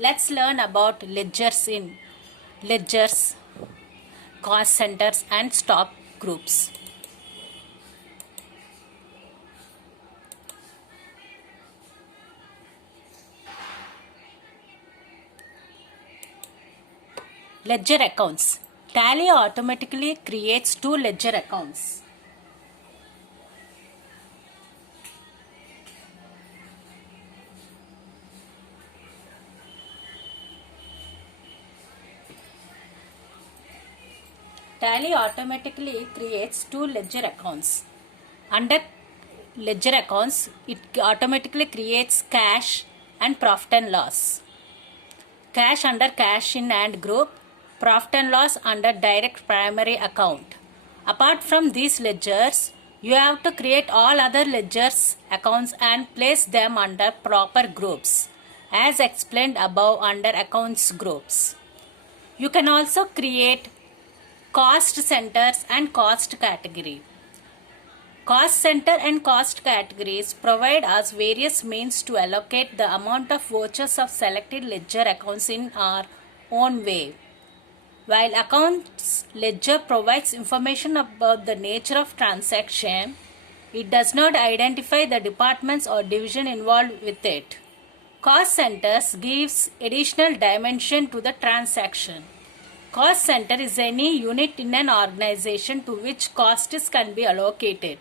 Let's learn about ledgers, cost centers and stock groups. Ledger accounts. Tally automatically creates two ledger accounts. Tally automatically creates two ledger accounts. Under ledger accounts, it automatically creates cash and profit and loss. Cash under cash in and group, profit and loss under direct primary account. Apart from these ledgers, you have to create all other ledgers accounts and place them under proper groups as explained above under accounts groups. You can also create cost centers and cost category. Cost center and cost categories provide us various means to allocate the amount of vouchers of selected ledger accounts in our own way. While accounts ledger provides information about the nature of transaction, it does not identify the departments or division involved with it. Cost centers gives additional dimension to the transaction. Cost center is any unit in an organization to which costs can be allocated.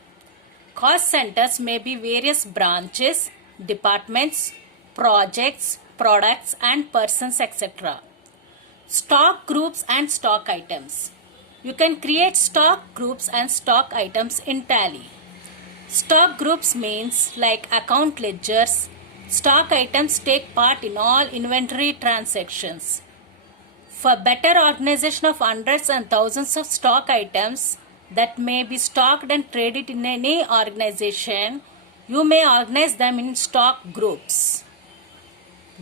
Cost centers may be various branches, departments, projects, products and persons, etc. Stock groups and stock items. You can create stock groups and stock items in Tally. Stock groups means like account ledgers. Stock items take part in all inventory transactions. For better organization of hundreds and thousands of stock items that may be stocked and traded in any organization, you may organize them in stock groups.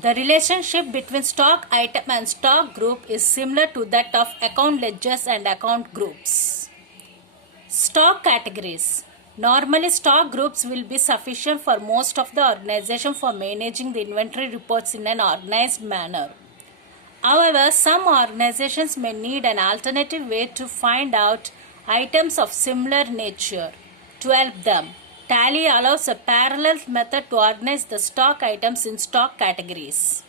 The relationship between stock item and stock group is similar to that of account ledgers and account groups. Stock categories. Normally, stock groups will be sufficient for most of the organization for managing the inventory reports in an organized manner. However, some organizations may need an alternative way to find out items of similar nature. To help them, Tally allows a parallel method to organize the stock items in stock categories.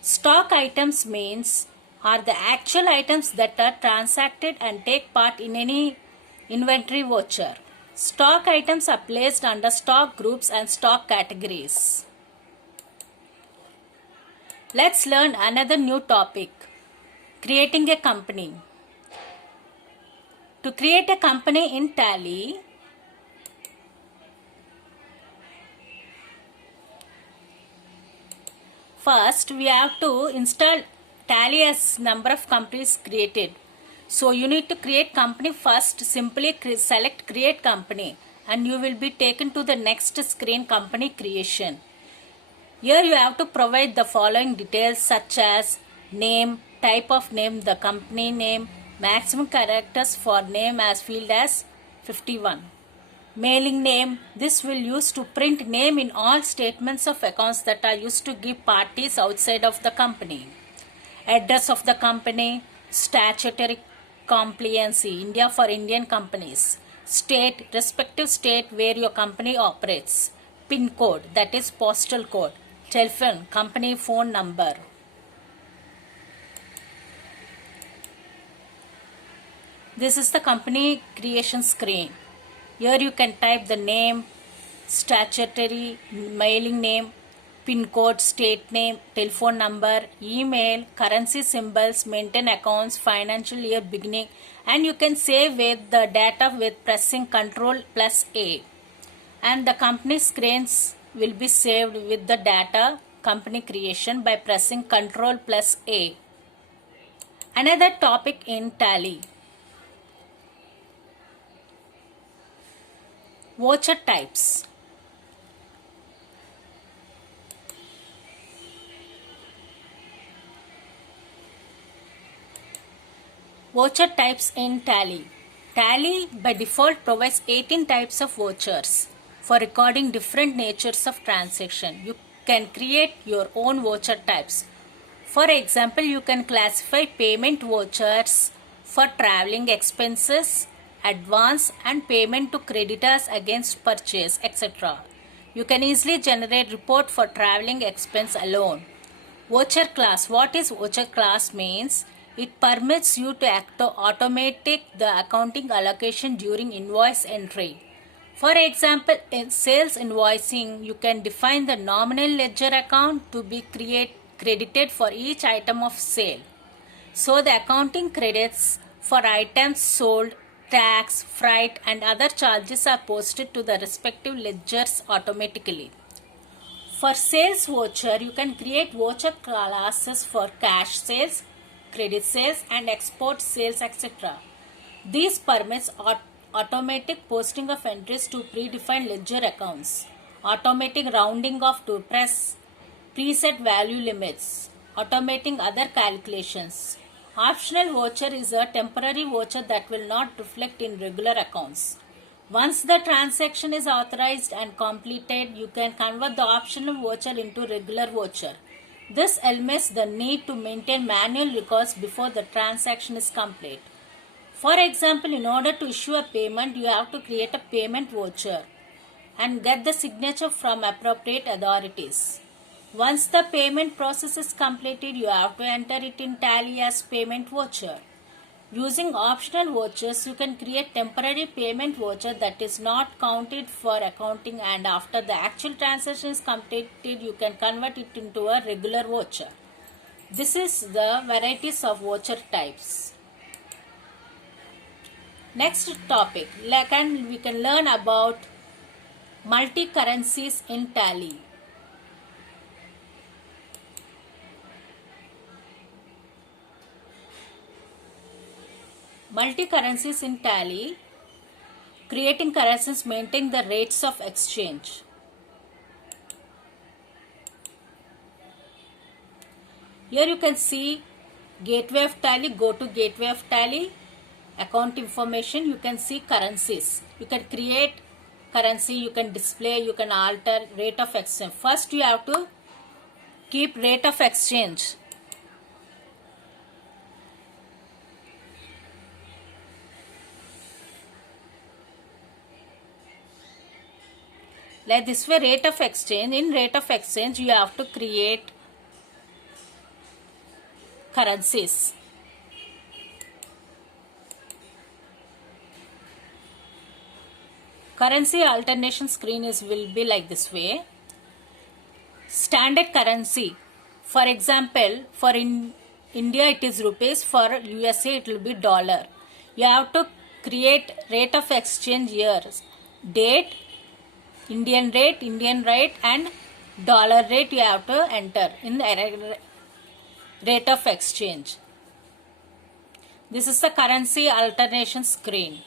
Stock items means are the actual items that are transacted and take part in any inventory voucher. Stock items are placed under stock groups and stock categories. Let's learn another new topic, creating a company. To create a company in Tally, first we have to install Tally as number of companies created. So you need to create company first. Simply select create company and you will be taken to the next screen, company creation. Here you have to provide the following details such as name, type of name, the company name, maximum characters for name as field as 51. Mailing name, this will use to print name in all statements of accounts that are used to give parties outside of the company. Address of the company, statutory compliancy, India for Indian companies. State, respective state where your company operates. PIN code, that is postal code. Telephone, company phone number. This is the company creation screen. Here you can type the name, statutory, mailing name, PIN code, state name, telephone number, email, currency symbols, maintain accounts, financial year beginning, and you can save with the data with pressing Ctrl+A. And the company screens will be saved with the data company creation by pressing Ctrl+A. Another topic in Tally, voucher types. Voucher types in Tally. Tally by default provides 18 types of vouchers for recording different natures of transaction. You can create your own voucher types. For example, you can classify payment vouchers for traveling expenses, advance and payment to creditors against purchase, etc. You can easily generate report for traveling expense alone. Voucher class. What is voucher class means? It permits you to automatic the accounting allocation during invoice entry. For example, in sales invoicing, you can define the nominal ledger account to be credited for each item of sale. So the accounting credits for items sold, tax, freight and other charges are posted to the respective ledgers automatically. For sales voucher, you can create voucher classes for cash sales, credit sales and export sales, etc. These permits automatic posting of entries to predefined ledger accounts, automatic rounding of to press preset value limits, automating other calculations. Optional voucher is a temporary voucher that will not reflect in regular accounts. Once the transaction is authorized and completed, you can convert the optional voucher into regular voucher. This eliminates the need to maintain manual records before the transaction is complete. For example, in order to issue a payment, you have to create a payment voucher and get the signature from appropriate authorities. Once the payment process is completed, you have to enter it in Tally as payment voucher. Using optional vouchers, you can create temporary payment voucher that is not counted for accounting, and after the actual transaction is completed, you can convert it into a regular voucher. This is the varieties of voucher types. Next topic, we can learn about multi-currencies in Tally. Multi-currencies in Tally. Creating currencies maintain the rates of exchange. Here you can see gateway of Tally. Go to gateway of Tally. Account information. You can see currencies. You can create currency. You can display. You can alter rate of exchange. First you have to keep rate of exchange. Like this way, rate of exchange. In rate of exchange, you have to create currencies. Currency alternation screen will be like this way. Standard currency. For example, for India it is rupees. For USA it will be dollar. You have to create rate of exchange here. Date, Indian rate and dollar rate you have to enter in the rate of exchange. This is the currency alternation screen.